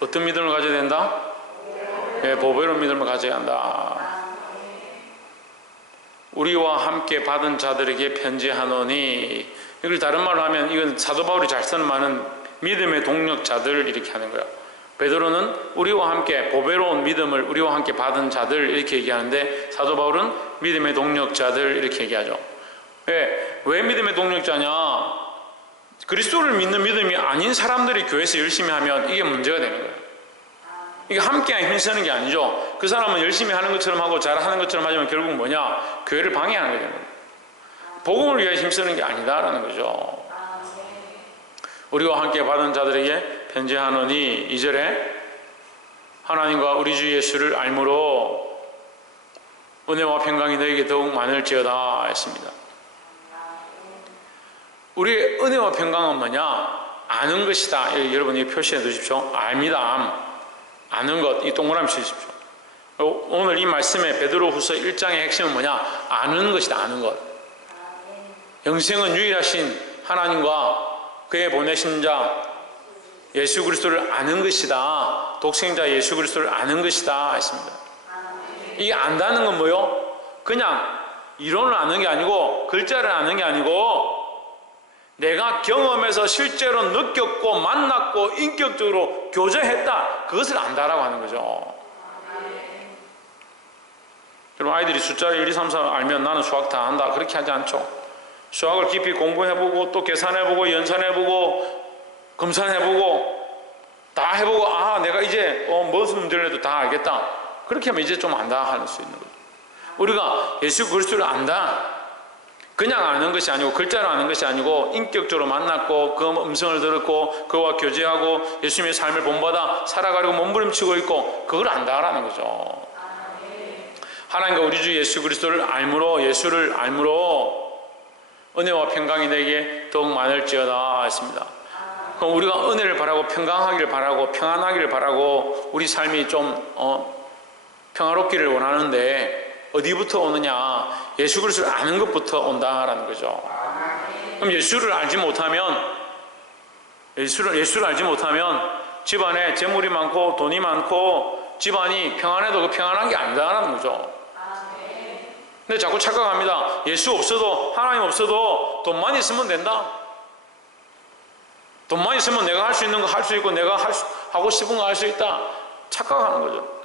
어떤 믿음을 가져야 된다? 예, 보배로운 믿음을 가져야 한다. 우리와 함께 받은 자들에게 편지하노니, 이걸 다른 말로 하면 이건 사도 바울이 잘 쓰는 말은 믿음의 동력자들 이렇게 하는 거예요. 베드로는 우리와 함께 보배로운 믿음을 우리와 함께 받은 자들 이렇게 얘기하는데, 사도 바울은 믿음의 동력자들 이렇게 얘기하죠. 왜 믿음의 동력자냐? 그리스도를 믿는 믿음이 아닌 사람들이 교회에서 열심히 하면 이게 문제가 되는 거예요. 이게 함께 힘쓰는 게 아니죠. 그 사람은 열심히 하는 것처럼 하고 잘하는 것처럼 하지만 결국 뭐냐? 교회를 방해하는 거잖아요. 복음을 위해 힘쓰는 게 아니다라는 거죠. 우리와 함께 받은 자들에게 편지하노니, 2절에 하나님과 우리 주 예수를 알므로 은혜와 평강이 너에게 더욱 많을지어다 했습니다. 우리의 은혜와 평강은 뭐냐? 아는 것이다. 여러분이 표시해 두십시오. 압니다. 아는 것, 이 동그라미 치십시오. 오늘 이 말씀의 베드로후서 1장의 핵심은 뭐냐? 아는 것이다. 아는 것. 영생은 유일하신 하나님과 그의 보내신 자 예수 그리스도를 아는 것이다. 독생자 예수 그리스도를 아는 것이다 했습니다. 이 안다는 건 뭐요? 그냥 이론을 아는 게 아니고, 글자를 아는 게 아니고, 내가 경험해서 실제로 느꼈고 만났고 인격적으로 교제했다, 그것을 안다라고 하는 거죠. 여러분, 아이들이 숫자를 1, 2, 3, 4 알면 나는 수학 다 안다, 그렇게 하지 않죠. 수학을 깊이 공부해보고 또 계산해보고 연산해보고 검산해보고 다 해보고, 아 내가 이제 무슨 문제를 해도 다 알겠다, 그렇게 하면 이제 좀 안다 할 수 있는 거죠. 우리가 예수 그리스도를 안다, 그냥 아는 것이 아니고, 글자로 아는 것이 아니고, 인격적으로 만났고 그 음성을 들었고 그와 교제하고 예수님의 삶을 본받아 살아가려고 몸부림치고 있고, 그걸 안다라는 거죠. 하나님과 우리 주 예수 그리스도를 알므로, 예수를 알므로 은혜와 평강이 내게 더욱 많을지어다 했습니다. 그럼 우리가 은혜를 바라고 평강하기를 바라고 평안하기를 바라고 우리 삶이 좀 평화롭기를 원하는데, 어디부터 오느냐? 예수 그리스도를 아는 것부터 온다라는 거죠. 그럼 예수를 알지 못하면, 예수를 알지 못하면 집안에 재물이 많고 돈이 많고 집안이 평안해도 그 평안한 게 아니다라는 거죠. 근데 자꾸 착각합니다. 예수 없어도, 하나님 없어도 돈만 있으면 된다. 돈만 있으면 내가 할 수 있는 거 할 수 있고 내가 하고 싶은 거 할 수 있다. 착각하는 거죠.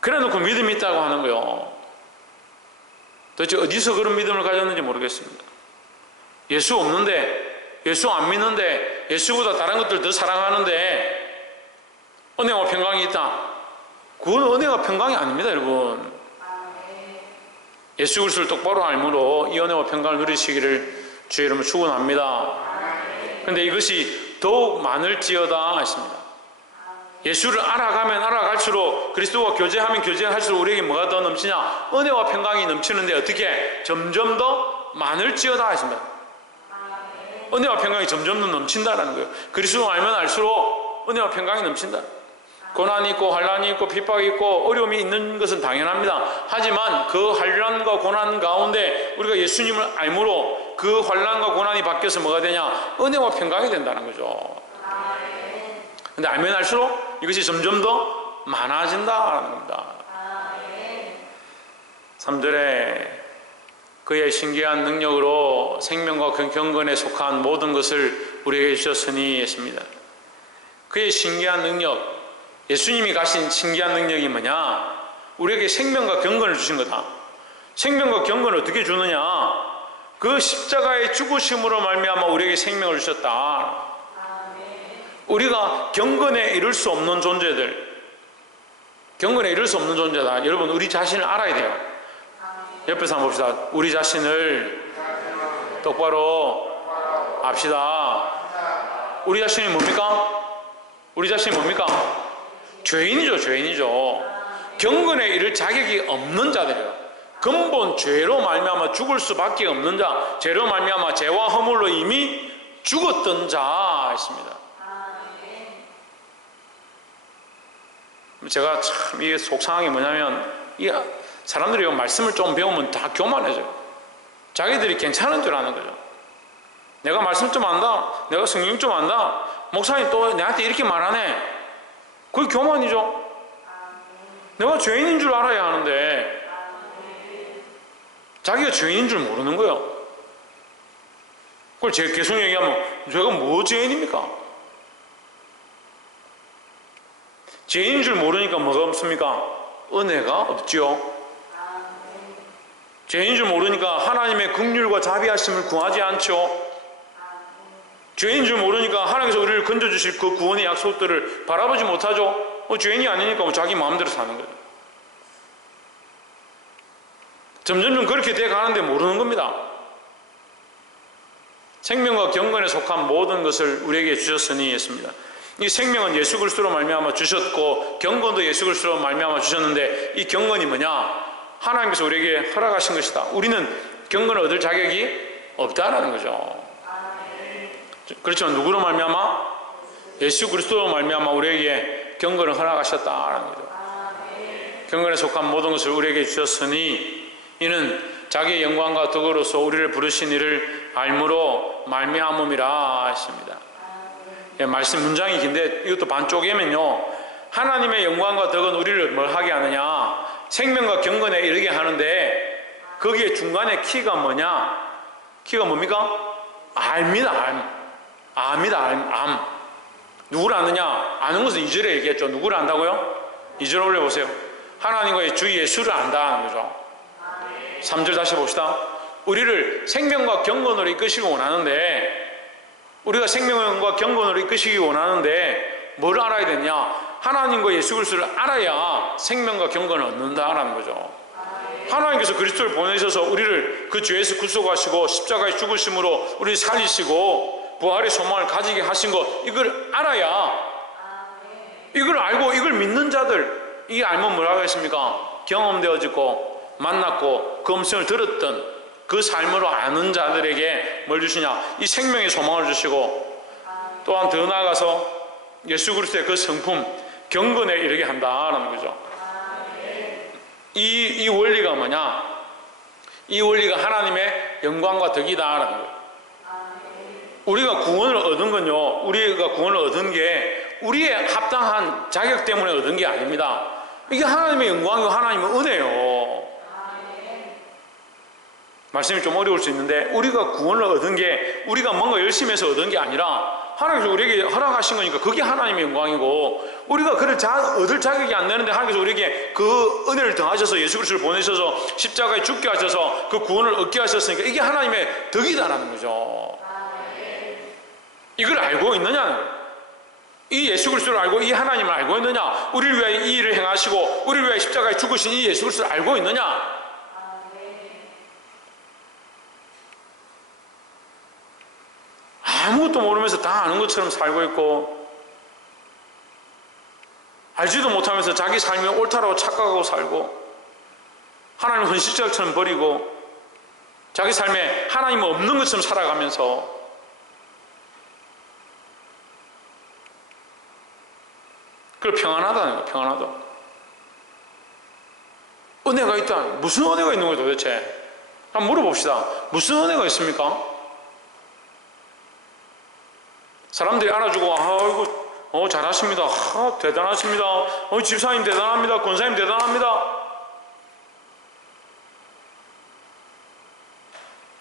그래 놓고 믿음이 있다고 하는 거예요. 도대체 어디서 그런 믿음을 가졌는지 모르겠습니다. 예수 없는데, 예수 안 믿는데, 예수보다 다른 것들 더 사랑하는데 은혜와 평강이 있다. 그건 은혜와 평강이 아닙니다, 여러분. 예수 그리스도를 똑바로 알므로 이 은혜와 평강을 누리시기를 주의 이름으로 축원합니다. 그런데 이것이 더욱 많을지어다 했습니다. 예수를 알아가면 알아갈수록, 그리스도와 교제하면 교제할수록 우리에게 뭐가 더 넘치냐? 은혜와 평강이 넘치는데, 어떻게? 점점 더 많을지어다 했습니다. 은혜와 평강이 점점 더 넘친다라는 거예요. 그리스도를 알면 알수록 은혜와 평강이 넘친다. 고난이 있고 환난이 있고 핍박이 있고 어려움이 있는 것은 당연합니다. 하지만 그 환난과 고난 가운데 우리가 예수님을 알므로 그 환난과 고난이 바뀌어서 뭐가 되냐? 은혜와 평강이 된다는 거죠. 근데 알면 알수록 이것이 점점 더 많아진다는 겁니다. 3절에 그의 신기한 능력으로 생명과 경건에 속한 모든 것을 우리에게 주셨으니 했습니다. 그의 신기한 능력, 예수님이 가신 신기한 능력이 뭐냐? 우리에게 생명과 경건을 주신 거다. 생명과 경건을 어떻게 주느냐? 그 십자가의 죽으심으로 말미암아 우리에게 생명을 주셨다. 우리가 경건에 이를 수 없는 존재들, 경건에 이를 수 없는 존재다. 여러분, 우리 자신을 알아야 돼요. 옆에서 한번 봅시다. 우리 자신을 똑바로 압시다. 우리 자신이 뭡니까? 우리 자신이 뭡니까? 죄인이죠. 죄인이죠. 경건에 이를 자격이 없는 자들이에요. 근본 죄로 말미암아 죽을 수밖에 없는 자, 죄로 말미암아 죄와 허물로 이미 죽었던 자 있습니다. 제가 참 이게 속상한 게 뭐냐면, 이 사람들이 말씀을 좀 배우면 다 교만해져요. 자기들이 괜찮은 줄 아는 거죠. 내가 말씀 좀 안다, 내가 성경 좀 안다, 목사님 또 내한테 이렇게 말하네. 그게 교만이죠. 내가 죄인인 줄 알아야 하는데 자기가 죄인인 줄 모르는 거예요. 그걸 제가 계속 얘기하면 제가 뭐 죄인입니까? 죄인인 줄 모르니까 뭐가 없습니까? 은혜가 없죠. 죄인인 줄 모르니까 하나님의 긍휼과 자비하심을 구하지 않죠. 죄인인 줄 모르니까 하나님께서 우리를 건져주실 그 구원의 약속들을 바라보지 못하죠. 죄인이 아니니까 자기 마음대로 사는 거예요. 점점 그렇게 돼 가는데 모르는 겁니다. 생명과 경건에 속한 모든 것을 우리에게 주셨으니 했습니다. 이 생명은 예수 그리스도로 말미암아 주셨고 경건도 예수 그리스도로 말미암아 주셨는데 이 경건이 뭐냐? 하나님께서 우리에게 허락하신 것이다. 우리는 경건을 얻을 자격이 없다라는 거죠. 그렇지만 누구로 말미암아? 예수 그리스도로 말미암아 우리에게 경건을 허락하셨다라는 거죠. 경건에 속한 모든 것을 우리에게 주셨으니 이는 자기의 영광과 덕으로서 우리를 부르신 이를 알므로 말미암음이라 했습니다. 예, 말씀 문장이 긴데 이것도 반쪽이면요, 하나님의 영광과 덕은 우리를 뭘 하게 하느냐? 생명과 경건에 이르게 하는데 거기에 중간에 키가 뭐냐? 키가 뭡니까? 압니다. 암. 누구를 아느냐? 아는 것은 2절에 얘기했죠. 누구를 안다고요? 2절 올려보세요. 하나님과 주 예수를 안다는 거죠. 3절 다시 봅시다. 우리를 생명과 경건으로 이끄시기 원하는데, 우리가 생명과 경건으로 이끄시기 원하는데 뭘 알아야 되냐? 하나님과 예수 그리스도를 알아야 생명과 경건을 얻는다라는 거죠. 하나님께서 그리스도를 보내셔서 우리를 그 죄에서 구속하시고 십자가에 죽으심으로 우리를 살리시고 부활의 소망을 가지게 하신 것, 이걸 알아야, 이걸 알고 이걸 믿는 자들, 이게 알면 뭐라고 했습니까? 경험되어지고 만났고 그 음성을 들었던 그 삶으로 아는 자들에게 뭘 주시냐? 이 생명의 소망을 주시고 또한 더 나아가서 예수 그리스도의 그 성품 경건에 이르게 한다라는 거죠. 이 원리가 뭐냐? 이 원리가 하나님의 영광과 덕이다라는 거예요. 우리가 구원을 얻은 건요, 우리가 구원을 얻은 게 우리의 합당한 자격 때문에 얻은 게 아닙니다. 이게 하나님의 영광이고 하나님의 은혜요. 말씀이 좀 어려울 수 있는데, 우리가 구원을 얻은 게 우리가 뭔가 열심히 해서 얻은 게 아니라 하나님께서 우리에게 허락하신 거니까 그게 하나님의 영광이고, 우리가 그를 얻을 자격이 안 되는데 하나님께서 우리에게 그 은혜를 더하셔서 예수 그리스도를 보내셔서 십자가에 죽게 하셔서 그 구원을 얻게 하셨으니까 이게 하나님의 덕이다라는 거죠. 이걸 알고 있느냐? 이 예수 그리스도를 알고 이 하나님을 알고 있느냐? 우리를 위하여 이 일을 행하시고 우리를 위하여 십자가에 죽으신 이 예수 그리스도를 알고 있느냐? 아무것도 모르면서 다 아는 것처럼 살고 있고, 알지도 못하면서 자기 삶이 옳다라고 착각하고 살고, 하나님을 헌신자처럼 버리고 자기 삶에 하나님 없는 것처럼 살아가면서, 그걸 평안하다는 거예요. 평안하다. 은혜가 있다. 무슨 은혜가 있는 거예요 도대체? 한번 물어봅시다. 무슨 은혜가 있습니까? 사람들이 알아주고, 아이고, 잘하십니다. 대단하십니다. 집사님 대단합니다. 권사님 대단합니다.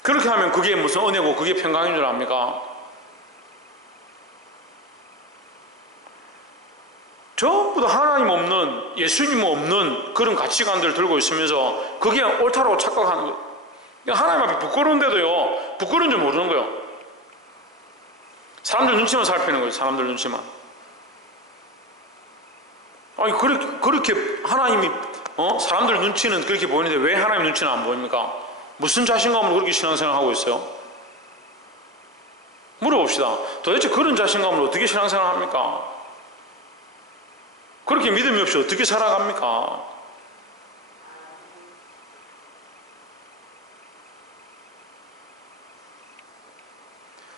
그렇게 하면 그게 무슨 은혜고 그게 평강인 줄 압니까? 전부 다 하나님 없는, 예수님 없는 그런 가치관들을 들고 있으면서 그게 옳다라고 착각하는 거예요. 하나님 앞에 부끄러운데도요, 부끄러운 줄 모르는 거예요. 사람들 눈치만 살피는 거예요. 사람들 눈치만. 아니 그렇게 하나님이 사람들 눈치는 그렇게 보이는데 왜 하나님 눈치는 안 보입니까? 무슨 자신감으로 그렇게 신앙생활을 하고 있어요? 물어봅시다. 도대체 그런 자신감으로 어떻게 신앙생활을 합니까? 그렇게 믿음이 없이 어떻게 살아갑니까?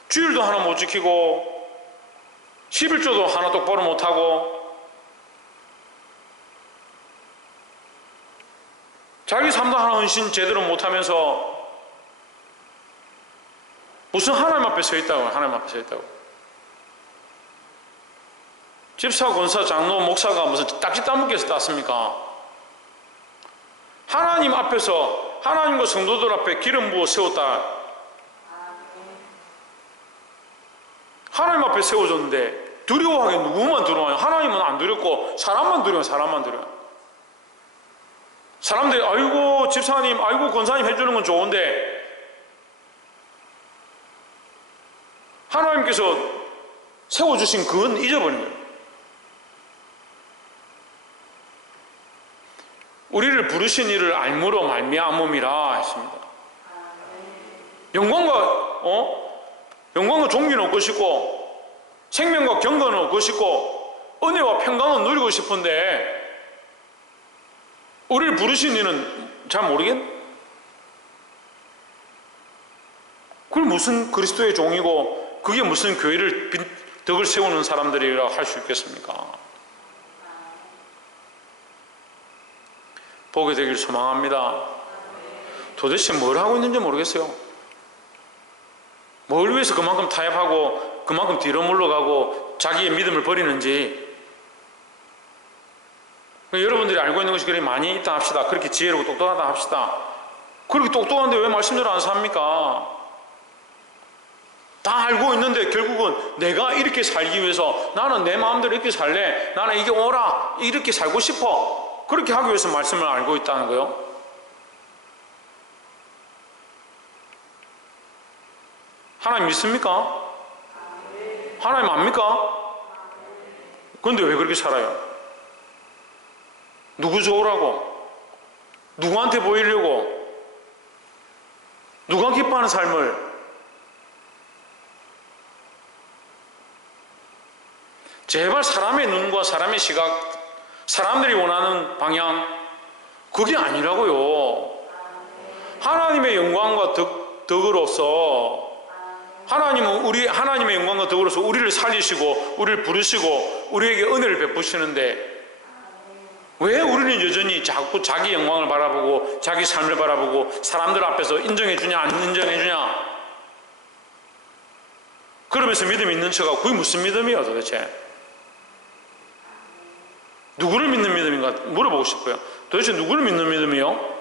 주일도 하나 못 지키고 11조도 하나 똑바로 못하고 자기 삶도 하나 헌신 제대로 못하면서 무슨 하나님 앞에 서 있다고, 하나님 앞에 서 있다고. 집사, 권사, 장로, 목사가 무슨 딱지 따먹기에서 땄습니까? 하나님 앞에서, 하나님과 성도들 앞에 기름 부어 세웠다. 하나님 앞에 세워졌는데 두려워하게 누구만 두려워요? 하나님은 안 두렵고 사람만 두려워요. 사람만 두려워요. 사람들이 아이고 집사님, 아이고 권사님 해주는 건 좋은데 하나님께서 세워주신 그건 잊어버린 거예요. 우리를 부르신 이를 알므로 말미암음이라 했습니다. 영광과 존귀는 얻고 싶고 생명과 경건은 얻고 싶고 은혜와 평강은 누리고 싶은데 우리를 부르신 이는 잘 모르겠네. 그게 무슨 그리스도의 종이고 그게 무슨 교회를 덕을 세우는 사람들이라 할 수 있겠습니까? 보게 되길 소망합니다. 도대체 뭘 하고 있는지 모르겠어요. 뭘 위해서 그만큼 타협하고 그만큼 뒤로 물러가고 자기의 믿음을 버리는지. 여러분들이 알고 있는 것이 그렇게 많이 있다 합시다. 그렇게 지혜롭고 똑똑하다 합시다. 그렇게 똑똑한데 왜 말씀대로 안 삽니까? 다 알고 있는데 결국은 내가 이렇게 살기 위해서 나는 내 마음대로 이렇게 살래, 나는 이게 옳아, 이렇게 살고 싶어, 그렇게 하기 위해서 말씀을 알고 있다는 거요. 하나님 믿습니까? 하나님 압니까? 그런데 왜 그렇게 살아요? 누구 좋으라고? 누구한테 보이려고? 누가 기뻐하는 삶을? 제발 사람의 눈과 사람의 시각, 사람들이 원하는 방향, 그게 아니라고요. 하나님의 영광과 덕으로서 하나님의 영광과 덕으로서 우리를 살리시고 우리를 부르시고 우리에게 은혜를 베푸시는데 왜 우리는 여전히 자꾸 자기 영광을 바라보고 자기 삶을 바라보고 사람들 앞에서 인정해주냐 안 인정해주냐 그러면서 믿음 있는 척하고 그게 무슨 믿음이야 도대체? 누구를 믿는 믿음인가 물어보고 싶어요. 도대체 누구를 믿는 믿음이요?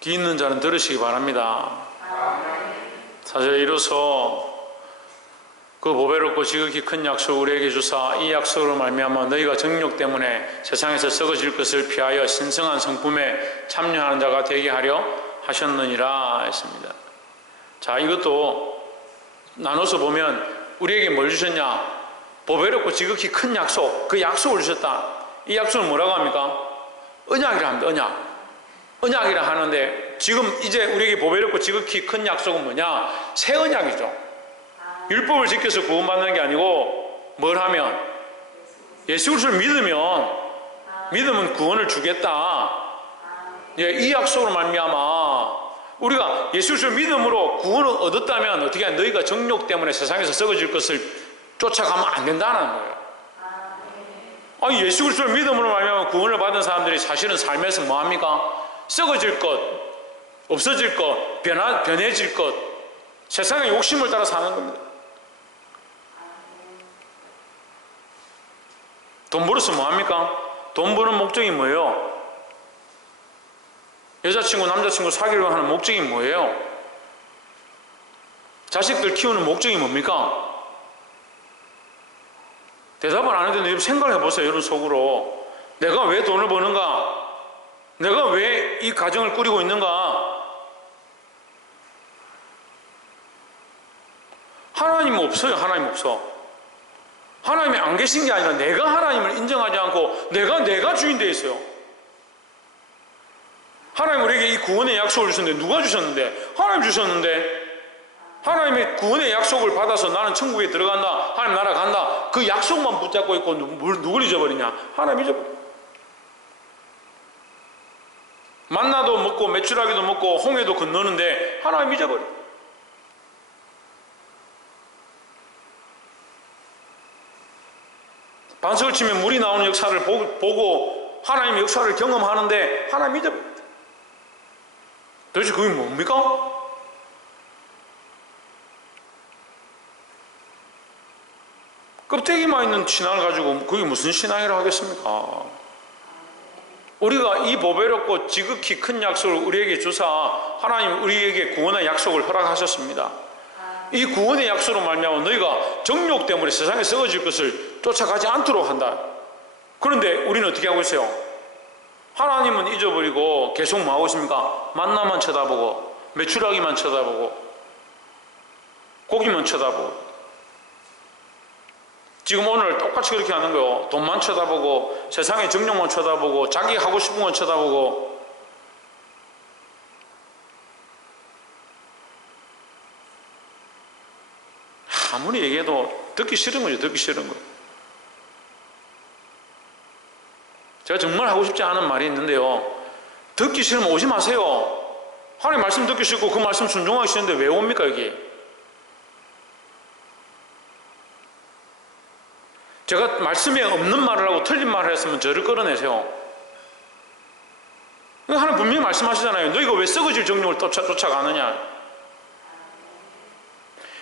귀 있는 자는 들으시기 바랍니다. 사절 이로써 그 보배롭고 지극히 큰 약속을 우리에게 주사 이 약속으로 말미암아 너희가 정욕 때문에 세상에서 썩어질 것을 피하여 신성한 성품에 참여하는 자가 되게 하려 하셨느니라 했습니다. 자, 이것도 나눠서 보면 우리에게 뭘 주셨냐? 보배롭고 지극히 큰 약속, 그 약속을 주셨다. 이 약속을 뭐라고 합니까? 언약이라 합니다. 언약이라 하는데 지금 이제 우리에게 보배롭고 지극히 큰 약속은 뭐냐? 새 언약이죠. 율법을 지켜서 구원받는 게 아니고 뭘 하면? 예수 그리스도를 믿으면 구원을 주겠다. 예, 이 약속으로 말미암아 우리가 예수 그리스도를 믿음으로 구원을 얻었다면 어떻게 하냐? 너희가 정욕 때문에 세상에서 썩어질 것을 쫓아가면 안 된다는 거예요. 아니, 예수 그리스도를 믿음으로 말미암아 구원을 받은 사람들이 사실은 삶에서 뭐합니까? 썩어질 것, 없어질 것, 변해질 것, 세상의 욕심을 따라 사는 겁니다. 돈 벌어서 뭐합니까? 돈 버는 목적이 뭐예요? 여자친구, 남자친구 사귀려고 하는 목적이 뭐예요? 자식들 키우는 목적이 뭡니까? 대답을 안 해도 생각을 해보세요. 여러분 속으로. 내가 왜 돈을 버는가? 내가 왜 이 가정을 꾸리고 있는가? 하나님 없어요. 하나님 없어. 하나님이 안 계신 게 아니라 내가 하나님을 인정하지 않고 내가 주인 되어 있어요. 하나님 우리에게 이 구원의 약속을 주셨는데 누가 주셨는데? 하나님 주셨는데 하나님의 구원의 약속을 받아서 나는 천국에 들어간다, 하나님 나라 간다, 그 약속만 붙잡고 있고 누굴 잊어버리냐? 하나님 잊어버려. 만나도 먹고 메추라기도 먹고 홍해도 건너는데 하나님 잊어버려. 반석을 치면 물이 나오는 역사를 보고 하나님의 역사를 경험하는데 하나님 잊어버려. 도대체 그게 뭡니까? 껍데기만 있는 신앙을 가지고 그게 무슨 신앙이라고 하겠습니까? 우리가 이 보배롭고 지극히 큰 약속을 우리에게 주사 하나님 우리에게 구원의 약속을 허락하셨습니다. 이 구원의 약속으로 말미암아 너희가 정욕 때문에 세상에 썩어질 것을 쫓아가지 않도록 한다. 그런데 우리는 어떻게 하고 있어요? 하나님은 잊어버리고 계속 뭐 하고 있습니까? 만나만 쳐다보고 매출하기만 쳐다보고 고기만 쳐다보고 지금 오늘 똑같이 그렇게 하는 거예요. 돈만 쳐다보고 세상의 정욕만 쳐다보고 자기 하고 싶은 건 쳐다보고 아무리 얘기해도 듣기 싫은 거죠. 듣기 싫은 거예요. 제가 정말 하고 싶지 않은 말이 있는데요. 듣기 싫으면 오지 마세요. 하나님 말씀 듣기 싫고 그 말씀 순종하기 싫은데 왜 옵니까 여기? 제가 말씀에 없는 말을 하고 틀린 말을 했으면 저를 끌어내세요. 하나님 분명히 말씀하시잖아요. 너희가 왜 썩어질 정욕을 쫓아가느냐.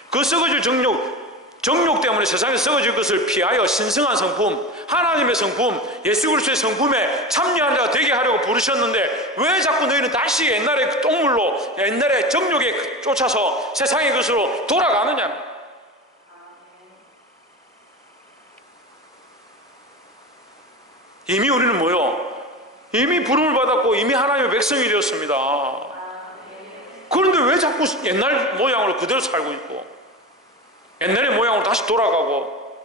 그 썩어질 정욕 때문에 세상에 썩어질 것을 피하여 신성한 성품, 하나님의 성품, 예수 그리스도의 성품에 참여한 자가 되게 하려고 부르셨는데 왜 자꾸 너희는 다시 옛날의 똥물로 옛날의 정욕에 쫓아서 세상의 것으로 돌아가느냐. 이미 우리는 뭐요? 이미 부름을 받았고 이미 하나님의 백성이 되었습니다. 그런데 왜 자꾸 옛날 모양으로 그대로 살고 있고 옛날의 모양으로 다시 돌아가고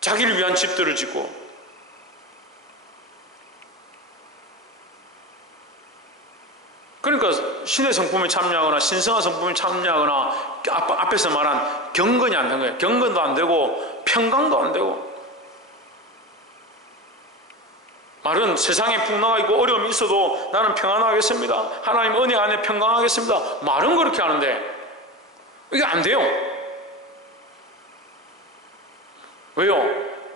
자기를 위한 집들을 짓고 그러니까 신의 성품에 참여하거나 신성한 성품에 참여하거나 앞에서 말한 경건이 안 되는 거예요. 경건도 안 되고 평강도 안 되고 말은 세상에 풍랑이 있고 어려움이 있어도 나는 평안하겠습니다. 하나님 은혜 안에 평강하겠습니다. 말은 그렇게 하는데 이게 안 돼요. 왜요?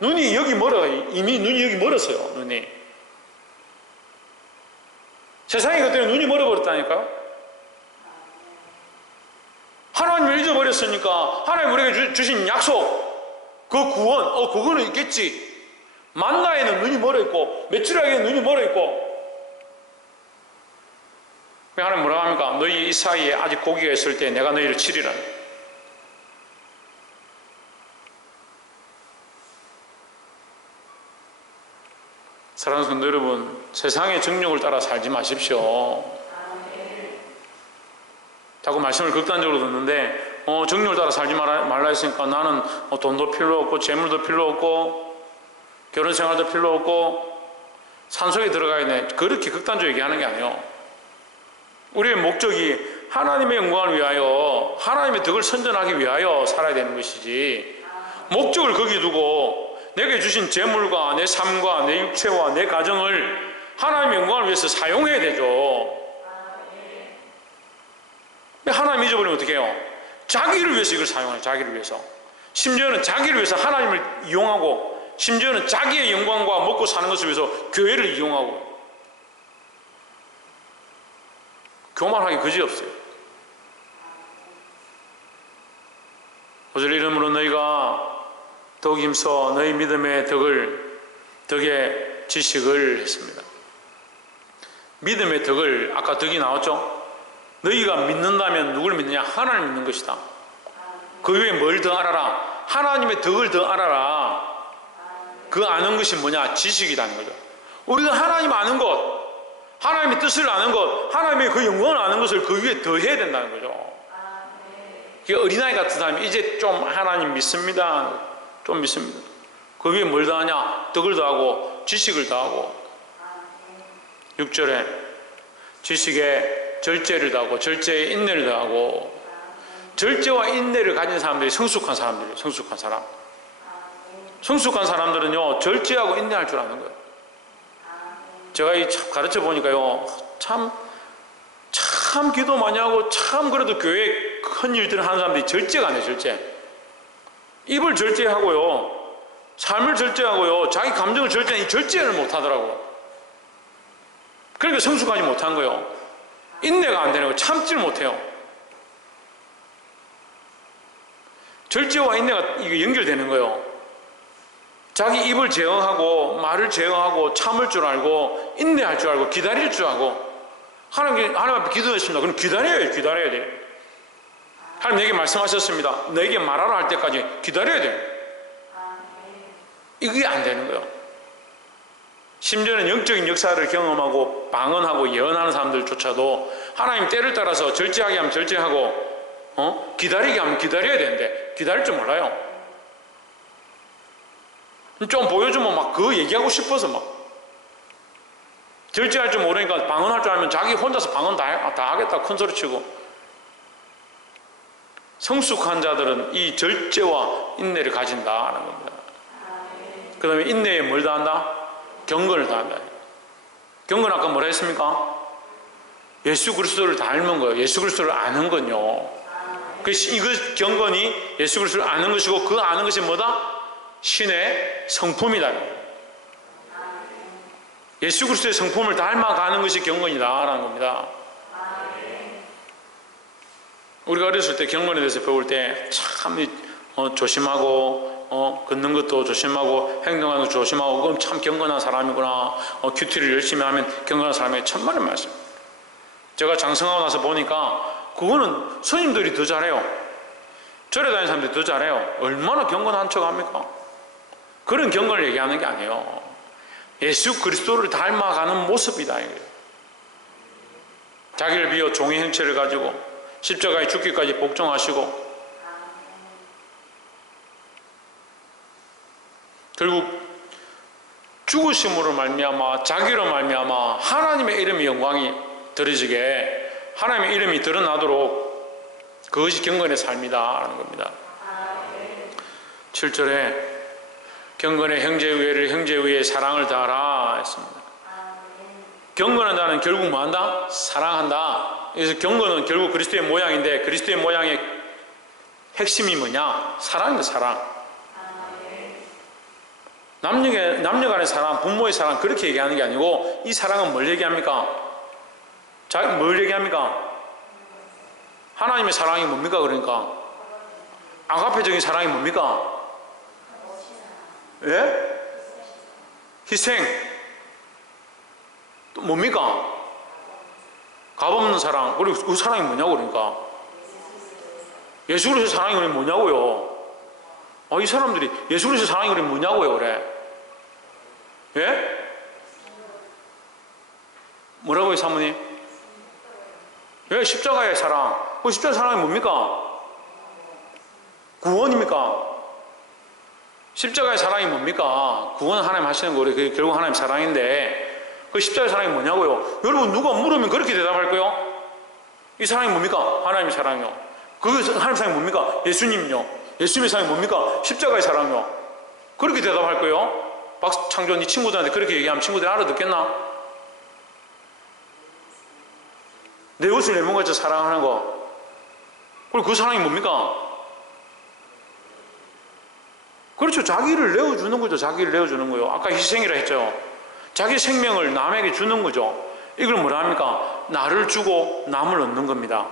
눈이 여기 멀어요. 이미 눈이 여기 멀었어요. 눈이. 세상의 것 때문에 눈이 멀어버렸다니까요. 하나님을 잊어버렸으니까 하나님 우리에게 주신 약속 그 구원 그거는 있겠지. 만나에는 눈이 멀어있고 메추라기에는 눈이 멀어있고 하나님 뭐라고 합니까? 너희 이 사이에 아직 고기가 있을 때 내가 너희를 치리라. 사랑하는 성도 여러분, 세상의 정욕을 따라 살지 마십시오. 자꾸 말씀을 극단적으로 듣는데 정욕을 따라 살지 말라 했으니까 나는 돈도 필요 없고 재물도 필요 없고 결혼 생활도 필요 없고 산속에 들어가야 돼. 그렇게 극단적으로 얘기하는 게 아니에요. 우리의 목적이 하나님의 영광을 위하여 하나님의 덕을 선전하기 위하여 살아야 되는 것이지 목적을 거기 두고 내게 주신 재물과 내 삶과 내 육체와 내 가정을 하나님의 영광을 위해서 사용해야 되죠. 하나님 잊어버리면 어떻게 해요? 자기를 위해서 이걸 사용해요. 자기를 위해서. 심지어는 자기를 위해서 하나님을 이용하고 심지어는 자기의 영광과 먹고 사는 것을 위해서 교회를 이용하고 교만하기 그지없어요. 오늘 이름으로 너희가 더욱 힘써 너희 믿음의 덕의 지식을 했습니다. 믿음의 덕을 아까 덕이 나왔죠? 너희가 믿는다면 누굴 믿느냐? 하나님을 믿는 것이다. 그 외에 뭘 더 알아라? 하나님의 덕을 더 알아라. 그 아는 것이 뭐냐? 지식이라는 거죠. 우리가 하나님 아는 것, 하나님의 뜻을 아는 것, 하나님의 그 영광을 아는 것을 그 위에 더 해야 된다는 거죠. 어린아이 같은 사람이 이제 좀 하나님 믿습니다. 좀 믿습니다. 그 위에 뭘 더하냐? 덕을 더하고 지식을 더하고 6절에 지식에 절제를 더하고 절제에 인내를 더하고 절제와 인내를 가진 사람들이 성숙한 사람들이에요. 성숙한 사람. 성숙한 사람들은요 절제하고 인내할 줄 아는 거예요. 제가 가르쳐 보니까요 참 기도 많이 하고 참 그래도 교회 큰 일들을 하는 사람들이 절제가 안 해요. 절제. 입을 절제하고요 삶을 절제하고요 자기 감정을 절제하니 절제를 못 하더라고요. 그러니까 성숙하지 못한 거예요. 인내가 안 되는 거예요. 참지를 못해요. 절제와 인내가 이게 연결되는 거예요. 자기 입을 제어하고 말을 제어하고 참을 줄 알고 인내할 줄 알고 기다릴 줄 알고 하나님 앞에 기도했습니다. 그럼 기다려야 돼요. 하나님 내게 말씀하셨습니다. 너에게 말하라 할 때까지 기다려야 돼요. 이게 안 되는 거예요. 심지어는 영적인 역사를 경험하고 방언하고 예언하는 사람들조차도 하나님 때를 따라서 절제하게 하면 절제하고 기다리게 하면 기다려야 되는데 기다릴 줄 몰라요. 좀 보여주면 막 그거 얘기하고 싶어서 막 절제할 줄 모르니까 방언할 줄 알면 자기 혼자서 방언 다 하겠다 큰 소리치고. 성숙한 자들은 이 절제와 인내를 가진다는 겁니다. 그 다음에 인내에 뭘 다한다? 경건을 다한다. 경건 아까 뭐라 했습니까? 예수 그리스도를 닮은 거예요. 예수 그리스도를 아는 건요. 이거 경건이 예수 그리스도를 아는 것이고 그 아는 것이 뭐다? 신의 성품이다. 예수 그리스도의 성품을 닮아가는 것이 경건이다라는 겁니다. 우리가 어렸을 때 경건에 대해서 배울 때 참 조심하고 걷는 것도 조심하고 행동하는 것도 조심하고 그럼 참 경건한 사람이구나. 큐티를 열심히 하면 경건한 사람이 천만의 말씀. 제가 장성하고 나서 보니까 그거는 스님들이 더 잘해요. 절에 다니는 사람들이 더 잘해요. 얼마나 경건한 척 합니까? 그런 경건을 얘기하는 게 아니에요. 예수 그리스도를 닮아가는 모습이다 이거예요. 자기를 비워 종의 형체를 가지고 십자가에 죽기까지 복종하시고 결국 죽으심으로 말미암아 자기로 말미암아 하나님의 이름의 영광이 드러지게 하나님의 이름이 드러나도록 그것이 경건의 삶이다라는 겁니다. 7절에 경건의 형제 의회를 형제 의회의 사랑을 다하라 했습니다. 경건한 자는 결국 뭐한다? 사랑한다. 그래서 경건은 결국 그리스도의 모양인데 그리스도의 모양의 핵심이 뭐냐? 사랑입니다. 사랑. 남녀 간의 사랑, 부모의 사랑 그렇게 얘기하는 게 아니고 이 사랑은 뭘 얘기합니까? 뭘 얘기합니까? 하나님의 사랑이 뭡니까? 그러니까 아가페적인 사랑이 뭡니까? 예? 희생. 또 뭡니까? 값없는 사랑. 그리고 그 사랑이 뭐냐고 그러니까 예수 그리스도의 사랑이 그럼 뭐냐고요? 이 사람들이 예수 그리스도의 사랑이 그럼 뭐냐고요 그래? 예? 뭐라고요 사모님? 왜 십자가의 사랑? 그 십자가의 사랑이 뭡니까? 구원입니까? 십자가의 사랑이 뭡니까? 구원은 하나님 하시는 거예요. 그게 결국 하나님 사랑인데 그 십자가의 사랑이 뭐냐고요? 여러분 누가 물으면 그렇게 대답할 거요? 이 사랑이 뭡니까? 하나님의 사랑이요. 그 하나님의 사랑이 뭡니까? 예수님요. 예수님의 사랑이 뭡니까? 십자가의 사랑이요. 그렇게 대답할 거요? 박창조 네 친구들한테 그렇게 얘기하면 친구들이 알아듣겠나? 내 옷을 내 몸같이 사랑하는 거. 그리고 그 사랑이 뭡니까? 그렇죠. 자기를 내어주는 거죠. 자기를 내어주는 거요. 아까 희생이라 했죠. 자기 생명을 남에게 주는 거죠. 이걸 뭐라 합니까? 나를 주고 남을 얻는 겁니다.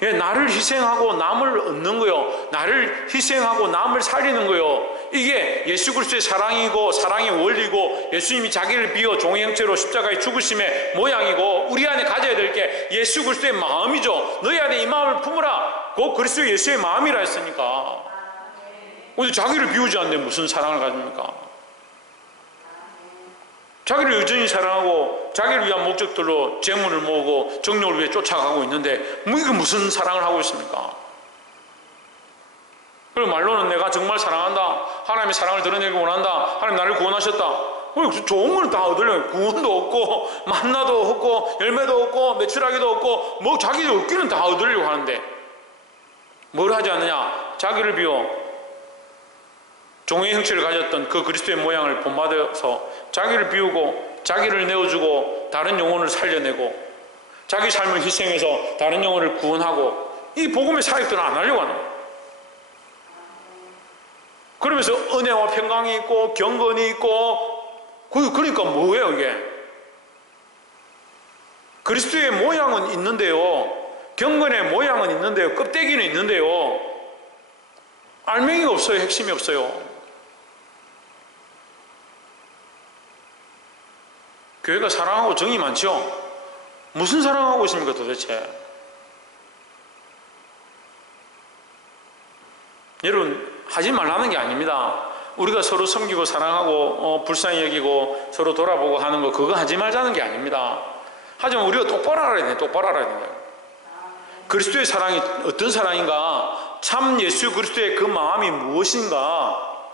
예, 나를 희생하고 남을 얻는 거요. 나를 희생하고 남을 살리는 거요. 이게 예수 그리스도의 사랑이고 사랑의 원리고 예수님이 자기를 비워 종의 형체로 십자가에 죽으심의 모양이고 우리 안에 가져야 될 게 예수 그리스도의 마음이죠. 너희 안에 이 마음을 품으라. 그 그리스도 예수의 마음이라 했으니까. 근데 자기를 비우지 않는데 무슨 사랑을 가집니까? 자기를 여전히 사랑하고 자기를 위한 목적들로 재물을 모으고 정욕을 위해 쫓아가고 있는데 이게 무슨 사랑을 하고 있습니까? 그리고 말로는 내가 정말 사랑한다. 하나님의 사랑을 드러내기 원한다. 하나님 나를 구원하셨다. 좋은 걸 다 얻으려면 구원도 없고 만나도 없고 열매도 없고 매출하기도 없고 뭐 자기도 얻기는 다 얻으려고 하는데 뭘 하지 않느냐? 자기를 비워 종의 형체를 가졌던 그 그리스도의 모양을 본받아서 자기를 비우고 자기를 내어주고 다른 영혼을 살려내고 자기 삶을 희생해서 다른 영혼을 구원하고 이 복음의 사역들은 안 하려고 하는 거예요. 그러면서 은혜와 평강이 있고 경건이 있고 그러니까 뭐예요 이게? 그리스도의 모양은 있는데요, 경건의 모양은 있는데요, 껍데기는 있는데요, 알맹이가 없어요. 핵심이 없어요. 교회가 사랑하고 정이 많죠? 무슨 사랑하고 있습니까 도대체? 여러분, 하지 말라는 게 아닙니다. 우리가 서로 섬기고 사랑하고 불쌍히 여기고 서로 돌아보고 하는 거, 그거 하지 말자는 게 아닙니다. 하지만 우리가 똑바로 알아야 돼요. 똑바로 알아야 돼요. 그리스도의 사랑이 어떤 사랑인가? 참 예수 그리스도의 그 마음이 무엇인가?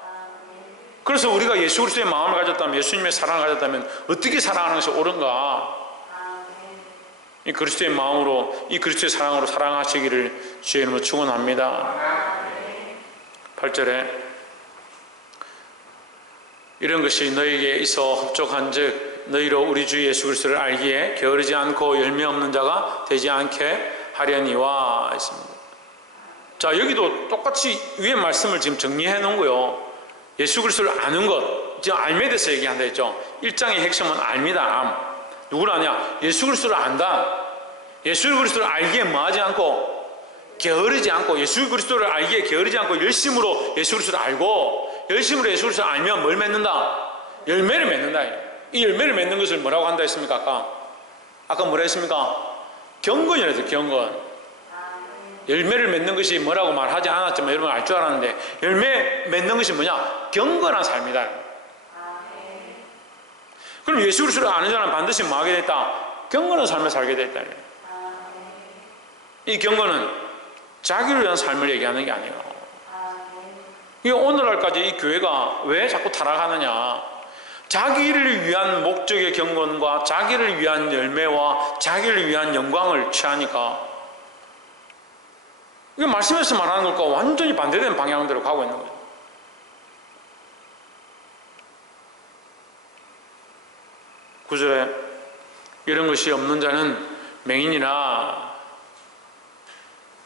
그래서 우리가 예수 그리스도의 마음을 가졌다면, 예수님의 사랑을 가졌다면 어떻게 살아가는 것이 옳은가? 이 그리스도의 마음으로, 이 그리스도의 사랑으로 사랑하시기를 주의 이름으로 축원합니다. 8절에 이런 것이 너에게 있어 흡족한즉 너희로 우리 주 예수 그리스도를 알기에 게으르지 않고 열매 없는 자가 되지 않게 하려니와 했습니다. 자, 여기도 똑같이 위의 말씀을 지금 정리해 놓은 거예요. 예수 그리스도를 아는 것, 지금 알매에 대해서 얘기한다 했죠. 1장의 핵심은 알미다. 누구를 아냐? 예수 그리스도를 안다. 예수 그리스도를 알기에 뭐하지 않고 게으르지 않고, 예수 그리스도를 알기에 게으르지 않고 열심으로 예수 그리스도를 알고, 열심으로 예수 그리스도를 알면 뭘 맺는다? 열매를 맺는다. 이 열매를 맺는 것을 뭐라고 한다 했습니까? 아까 뭐라 했습니까? 경건이라 했어요. 경건. 열매를 맺는 것이 뭐라고 말하지 않았지만 여러분 알 줄 알았는데, 열매 맺는 것이 뭐냐? 경건한 삶이다. 그럼 예수 그리스도를 아는 자는 반드시 뭐 하게 됐다? 경건한 삶을 살게 됐다. 이 경건은 자기를 위한 삶을 얘기하는 게 아니에요. 오늘날까지 이 교회가 왜 자꾸 타락하느냐? 자기를 위한 목적의 경건과 자기를 위한 열매와 자기를 위한 영광을 취하니까, 이게 말씀에서 말하는 것과 완전히 반대되는 방향대로 가고 있는 거예요. 구절에 이런 것이 없는 자는 맹인이나,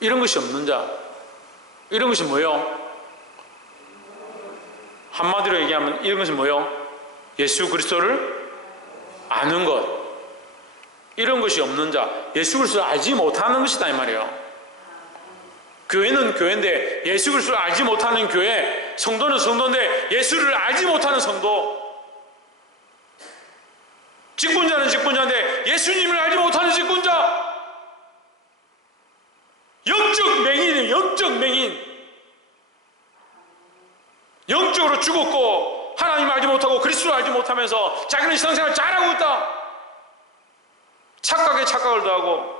이런 것이 없는 자, 이런 것이 뭐예요? 한마디로 얘기하면 이런 것이 뭐예요? 예수 그리스도를 아는 것. 이런 것이 없는 자, 예수 그리스도를 알지 못하는 것이다 이 말이에요. 교회는 교회인데 예수 그리스도를 알지 못하는 교회, 성도는 성도인데 예수를 알지 못하는 성도, 직분자는 직분자인데 예수님을 알지 못하는 직분자, 영적 맹인이에요. 영적 맹인. 영적으로 죽었고 하나님을 알지 못하고 그리스도를 알지 못하면서 자기는 신앙생활을 잘하고 있다. 착각에 착각을 더하고,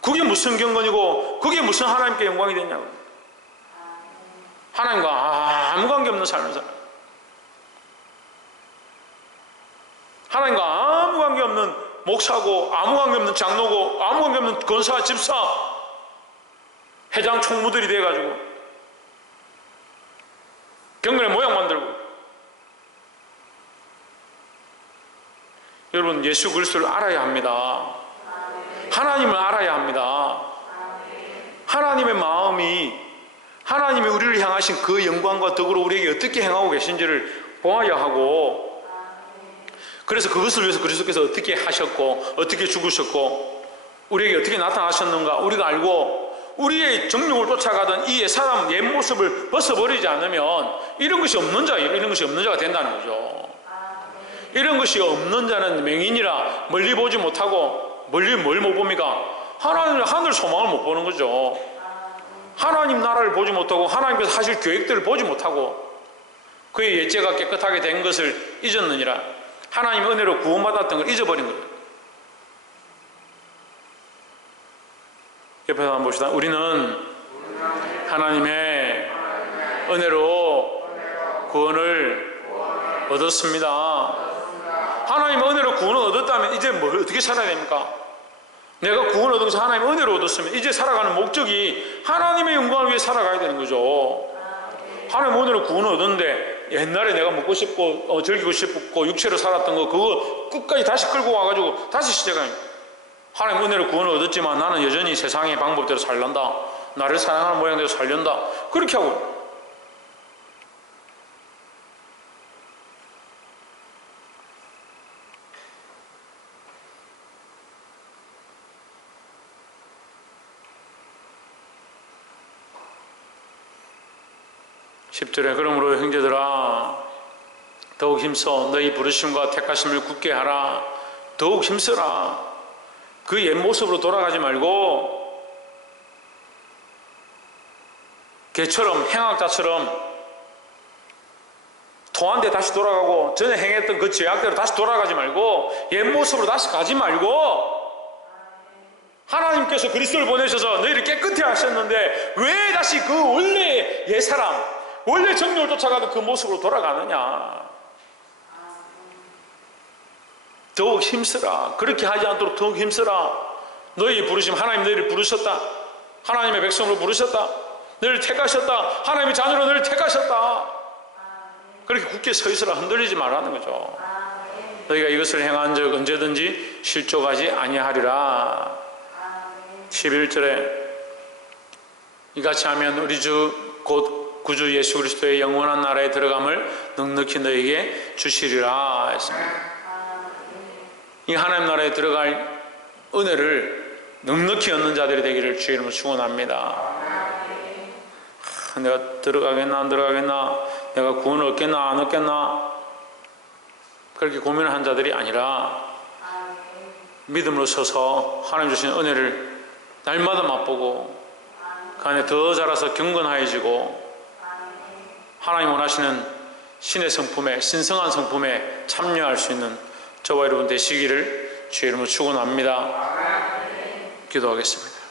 그게 무슨 경건이고 그게 무슨 하나님께 영광이 되냐고. 하나님과 아무 관계없는 삶을 살아요. 하나님과 아무 관계없는 목사고, 아무 관계없는 장로고, 아무 관계없는 권사, 집사, 회장, 총무들이 돼가지고 경건의 모양 만들고. 여러분, 예수 그리스도를 알아야 합니다. 하나님을 알아야 합니다. 하나님의 마음이, 하나님이 우리를 향하신 그 영광과 덕으로 우리에게 어떻게 행하고 계신지를 보아야 하고, 그래서 그것을 위해서 그리스도께서 어떻게 하셨고 어떻게 죽으셨고 우리에게 어떻게 나타나셨는가 우리가 알고, 우리의 정욕을 쫓아가던 이 사람 옛 모습을 벗어버리지 않으면 이런 것이 없는 자, 이런 것이 없는 자가 된다는 거죠. 이런 것이 없는 자는 맹인이라 멀리 보지 못하고, 멀리 뭘 못 봅니까? 하늘 소망을 못 보는 거죠. 하나님 나라를 보지 못하고 하나님께서 하실 계획들을 보지 못하고 그의 예죄가 깨끗하게 된 것을 잊었느니라. 하나님의 은혜로 구원받았던 걸 잊어버린 거예요. 옆에서 한번 봅시다. 우리는 하나님의 은혜로 구원을 얻었습니다. 하나님의 은혜로 구원을 얻었다면 이제 뭘 어떻게 살아야 됩니까? 내가 구원을 얻은 것이 하나님의 은혜로 얻었으면 이제 살아가는 목적이 하나님의 영광을 위해 살아가야 되는 거죠. 하나님의 은혜로 구원을 얻었는데 옛날에 내가 먹고 싶고 즐기고 싶고 육체로 살았던 거, 그거 끝까지 다시 끌고 와가지고 다시 시작하는. 하나님 은혜로 구원을 얻었지만 나는 여전히 세상의 방법대로 살란다, 나를 사랑하는 모양대로 살련다, 그렇게 하고. 10절에 그러므로 형제들아 더욱 힘써 너희 부르심과 택하심을 굳게 하라. 더욱 힘써라. 그 옛 모습으로 돌아가지 말고 개처럼 행악자처럼 토한데 다시 돌아가고 전에 행했던 그 죄악대로 다시 돌아가지 말고 옛 모습으로 다시 가지 말고 하나님께서 그리스도를 보내셔서 너희를 깨끗해 하셨는데 왜 다시 그 원래 옛사람 원래 정욕을 쫓아가던 그 모습으로 돌아가느냐. 더욱 힘쓰라. 그렇게 하지 않도록 더욱 힘쓰라. 너희 부르심 하나님 너희를 부르셨다. 하나님의 백성으로 부르셨다. 너희를 택하셨다. 하나님의 자녀로 너희를 택하셨다. 그렇게 굳게 서 있으라. 흔들리지 말라는 거죠. 너희가 이것을 행한 적 언제든지 실족하지 아니하리라. 11절에 이같이 하면 우리 주 곧 구주 예수 그리스도의 영원한 나라에 들어감을 넉넉히 너희에게 주시리라 했습니다. 이 하나님 나라에 들어갈 은혜를 넉넉히 얻는 자들이 되기를 주의 이름으로 축원합니다. 내가 들어가겠나 안 들어가겠나, 내가 구원을 얻겠나 안 얻겠나, 그렇게 고민을 한 자들이 아니라 믿음으로 서서 하나님 주신 은혜를 날마다 맛보고 그 안에 더 자라서 경건하여지고 하나님 원하시는 신의 성품에, 신성한 성품에 참여할 수 있는 저와 여러분 되시기를 주의 이름으로 축원합니다. 기도하겠습니다.